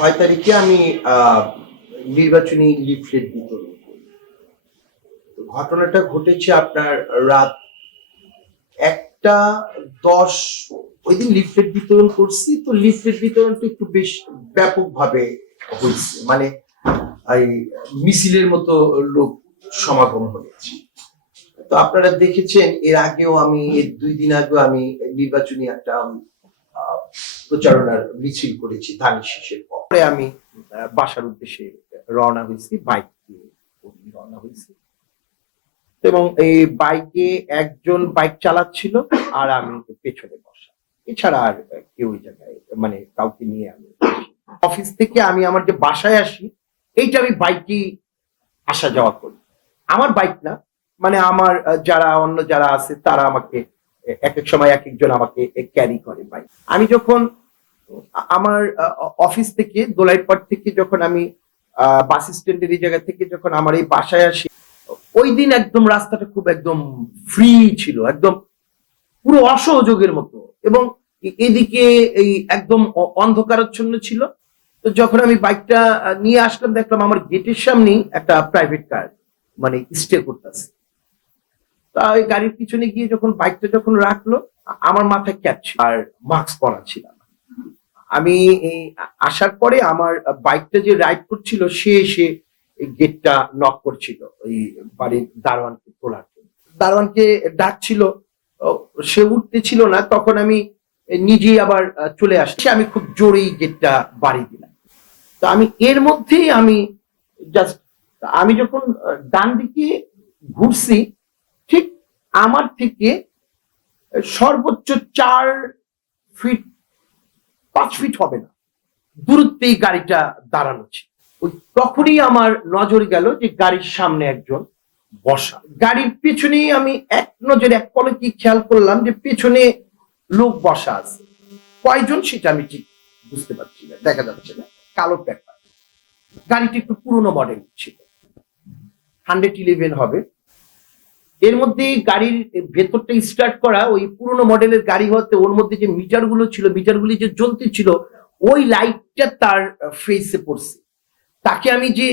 ছয় তারিখে আমি নির্বাচনী লিফলেট বিতরণ করি ঘটনাটা ঘটেছে আপনার রাত একটা দশ, ওই দিন লিফলেট বিতরণ করছি, তো লিফলেট বিতরণটা একটু বেশ ব্যাপকভাবে হয়েছে। মানে এই মিছিলের মতো লোক সমাগম হয়েছে। তো আপনারা দেখেছেন, এর আগেও আমি, এর দুই দিন আগেও আমি নির্বাচনী একটা প্রচারণার মিছিল করেছি ধান শেষের পরে। আমি বাসার উদ্দেশ্যে রওনা হয়েছি, বাইক দিয়ে রওনা হয়েছি। এবং এই বাইকে একজন বাইক চালাচ্ছিল আর আমি পেছনে বসা। এছাড়া আর কেউ জায়গায় মানে কাউকে নিয়ে আমি অফিস থেকে আমি আমার যে বাসায় আসি, এইটা আমি বাইকেই আসা যাওয়া করি। আমার বাইক না মানে আমার যারা অন্য যারা আছে, তারা আমাকে এক এক সময় এক একজন আমাকে ক্যারি করে বাইক। আমি যখন আমার অফিস থেকে দোলাইপাট থেকে যখন আমি বাস স্ট্যান্ডের এই জায়গা থেকে যখন আমার এই বাসায় আসি, ওই দিন একদম রাস্তাটা খুব একদম ফ্রি ছিল, একদম পুরো অসহযোগের মতো। এবং এদিকে এই একদম অন্ধকারাচ্ছন্ন ছিল। তো যখন আমি বাইকটা নিয়ে আসলাম, দেখলাম আমার গেটের সামনেই একটা প্রাইভেট কার মানে স্টে করতেছে। তা ওই গাড়ির পিছনে গিয়ে যখন বাইকটা যখন রাখল আমার মাথায় ক্যাপ আর মাস্ক পরা ছিল। আমি আসার পরে আমার বাইকটা যে রাইড করছিল, সে এসে গেটটা নক করছিল, ওই বাড়ির দারোয়ানকে তোলার জন্য। দারোয়ানকে ডাকছিল সে উঠতে ছিল না, তখন আমি নিজেই আবার চলে আসছি, আমি খুব জোরেই গেটটা বাড়ি দিলাম। তো আমি, এর মধ্যেই আমি জাস্ট আমি যখন ডান দিকে ঘুরছি, ঠিক আমার থেকে সর্বোচ্চ চার ফিট পাঁচ ফিট হবে না। দূরত্বেই গাড়িটা দাঁড়ানো ছিল। ওই তখনই আমার নজর গেল যে গাড়ির সামনে একজন বসা। গাড়ির পেছনেই আমি এক নজরে এক পলকে খেয়াল করলাম যে পেছনে লোক বসা আছে। কয়জন সেটা আমি ঠিক বুঝতে পারছি না, দেখা যাচ্ছে না। কালো পেপার গাড়িটি একটু পুরনো মডেল ছিল। হান্ড্রেড ইলেভেন হবে। এর মধ্যে গাড়ির ভেতরটা স্টার্ট করা, ওই পুরনো মডেলের গাড়ি হতে ওর মধ্যে যে মিটারগুলো ছিল মিটার গুলি যে জ্বলতে ছিল, ওই লাইটটা তার ফেসে পড়ছে। তাকে আমি যে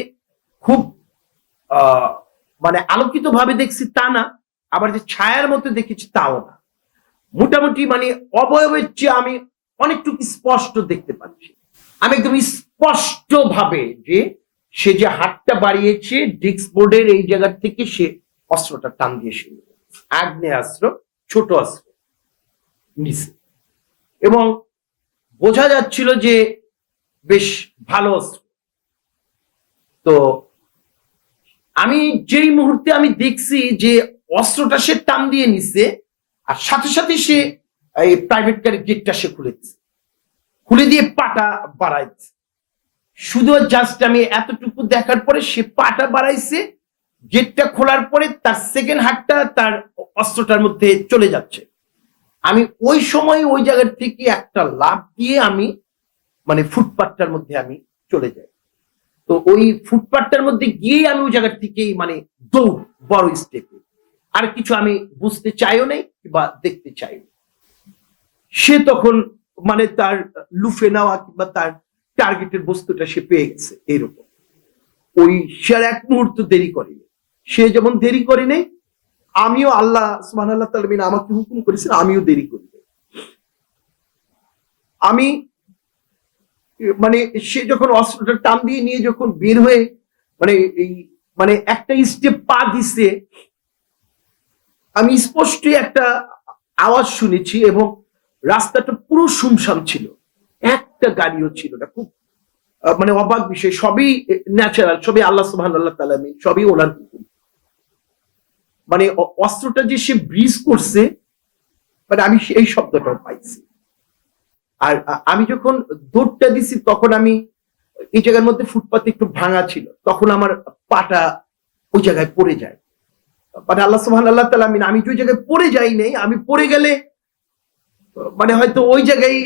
খুব মানে আলোকিত ভাবে দেখছি তা না, আবার যে ছায়ার মতো দেখেছি তাও না। মোটামুটি মানে অবয়বের চেয়ে আমি অনেকটুকু স্পষ্ট দেখতে পাচ্ছি। আমি একদম স্পষ্ট ভাবে যে সে যে হাতটা বাড়িয়েছে ডিস্ক বোর্ডের এই জায়গা থেকে সে অস্ত্রটা টান দিয়ে সে আগ্নেয়াস্ত্র ছোট অস্ত্র নিছে এবং বোঝা যাচ্ছিল যে বেশ ভালো অস্ত্র। তো আমি যেই মুহূর্তে আমি দেখছি যে অস্ত্রটা সে টান দিয়ে নিছে, আর সাথে সাথে সে এই প্রাইভেট গাড়ির গেটটা সে খুলে দিচ্ছে খুলে দিয়ে পাটা বাড়াইছে। শুধু জাস্ট আমি এতটুকু দেখার পরে সে পাটা বাড়াইছে গেটটা খোলার পরে তার সেকেন্ড হাতটা তার অস্ত্রটার মধ্যে চলে যাচ্ছে। আমি ওই সময় ওই জায়গার থেকে একটা লাভ দিয়ে আমি মানে ফুটপাথটার মধ্যে আমি চলে যাই। তো ওই ফুটপাথটার মধ্যে গিয়ে আমি ওই জায়গার থেকেই মানে দৌড়, বড় স্টেপে আর কিছু আমি বুঝতে চাইও নেই বা দেখতে চাইও সে তখন মানে তার লুফে নেওয়া কিংবা তার টার্গেটের বস্তুটা সে পেয়ে গেছে, এরকম। ওই সে আর এক মুহূর্ত দেরি করেনি। সে যেমন দেরি করে নেই, আমিও আল্লাহ সুমান আল্লাহ তালমিন আমাকে হুকুম করেছেন, আমিও দেরি করি আমি মানে সে যখন অস্ত্রটা টান দিয়ে নিয়ে যখন বের হয়ে মানে এই মানে একটা স্টেপ পা দিছে, আমি স্পষ্ট একটা আওয়াজ শুনেছি এবং রাস্তাটা পুরো শুমশাম ছিল। একটা গাড়িও ছিল না, খুব মানে অবাক বিষয়, সবই ন্যাচারাল সবই আল্লাহ সুবহান আল্লাহ তালামি সবই ওনার হুকুম। মানে অস্ত্রটা যে সে ব্রিজ করছে মানে আমি সেই শব্দটা পাইছি। আর আমি যখন দৌড়টা দিছি, তখন আমি এই জায়গার মধ্যে ফুটপাথ একটু ভাঙা ছিল। তখন আমার পাটা ওই জায়গায় পড়ে যায়। মানে আল্লাহ সুবহান আল্লাহ তালা আমি আমি যে ওই জায়গায় পড়ে যাই নাই, আমি পড়ে গেলে মানে হয়তো ওই জায়গায়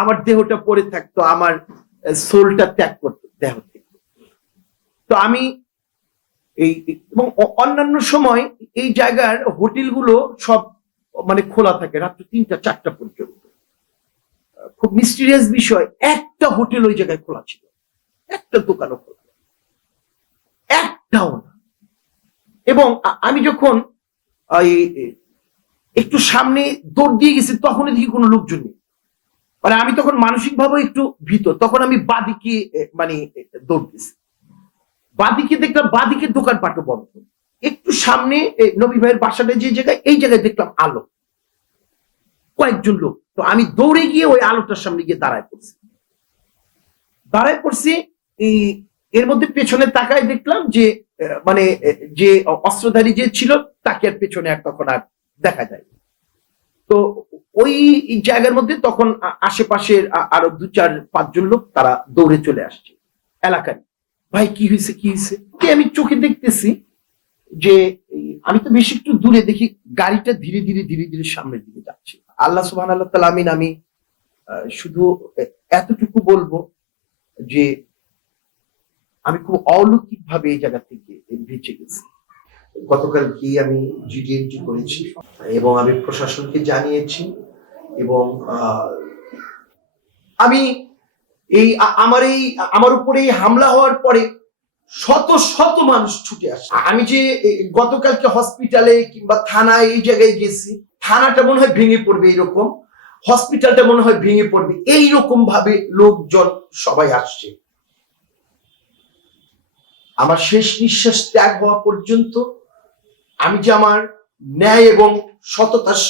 আমার দেহটা পড়ে থাকতো, আমার সোলটা ত্যাগ করতো, দেহ থেকে তো আমি এই এবং অন্যান্য সময় এই জায়গার হোটেলগুলো সব মানে খোলা থাকে রাত্রি তিনটা, চারটা পর্যন্ত। খুব মিস্টিরিয়াস বিষয়, একটা হোটেল ওই জায়গায় খোলা ছিল। একটা দোকানও খোলা একটাও না। এবং আমি যখন একটু সামনে দৌড় দিয়ে গেছি তখন দেখি কোনো লোকজন নেই। মানে আমি তখন মানসিক ভাবে একটু ভীত, তখন আমি বাদিকে মানে দৌড় দিয়েছি। বাদিকে দেখলাম, বাদিকে দোকানপাটও বন্ধ। একটু সামনে নবী ভাইয়ের বাসাটা যে জায়গায়, এই জায়গায় দেখলাম আলো। কয়েকজন লোক। তো আমি দৌড়ে গিয়ে ওই আলোটার সামনে গিয়ে দাঁড়ায় পড়ছি। দাঁড়ায় পড়ছি এর মধ্যে পেছনে তাকায় দেখলাম যে মানে যে অস্ত্রধারী যে ছিল, তাকে আর পেছনে আর তখন আর দেখা যায় তো ওই জায়গার মধ্যে তখন আশেপাশের আরও দু চার, পাঁচজন লোক তারা দৌড়ে চলে আসছে। এলাকার ভাই, কি হয়েছে কি হয়েছে? আমি চোখে দেখতেছি যে আমি তো বেশি একটু দূরে দেখি, গাড়িটা ধীরে ধীরে ধীরে ধীরে সামনের দিকে যাচ্ছে। আল্লাহ সুবাহ আল্লাহ তালা আমিন, আমি শুধু এতটুকু বলব যে আমি খুব অলৌকিক ভাবে এই জায়গা থেকে বেঁচে গেছি। গতকাল কি আমি জিডি এন্ট্রি করেছি এবং আমি প্রশাসনকে জানিয়েছি এবং আমি এই আমার এই, আমার উপরে হামলা হওয়ার পরে শত শত মানুষ ছুটে আসে। আমি যে গতকালকে হসপিটালে কিংবা থানায় এই জায়গায় গেছি, থানাটা মনে হয় ভেঙে পড়বে এইরকম। হসপিটালটা মনে হয় ভেঙে পড়বে। এইরকম ভাবে লোকজন সবাই আসছে। আমার শেষ নিঃশ্বাস ত্যাগ হওয়া পর্যন্ত আমি যে আমার ন্যায় এবং সততার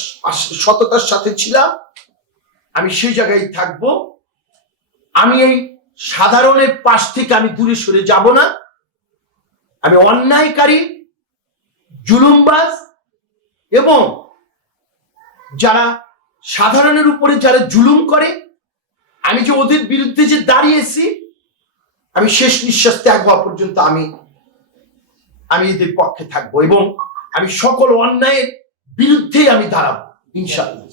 সততার সাথে ছিলাম, আমি সেই জায়গায় থাকব। আমি এই সাধারণের পাশ থেকে আমি দূরে সরে যাব না। আমি অন্যায়কারী, জুলুমবাজ এবং যারা সাধারণের উপরে যারা জুলুম করে, আমি যে ওদের বিরুদ্ধে যে দাঁড়িয়েছি, আমি শেষ নিঃশ্বাস ত্যাগ হওয়া পর্যন্ত আমি আমি এদের পক্ষে থাকব এবং আমি সকল অন্যায়ের বিরুদ্ধেই আমি দাঁড়াবো, ইনশাআল্লাহ।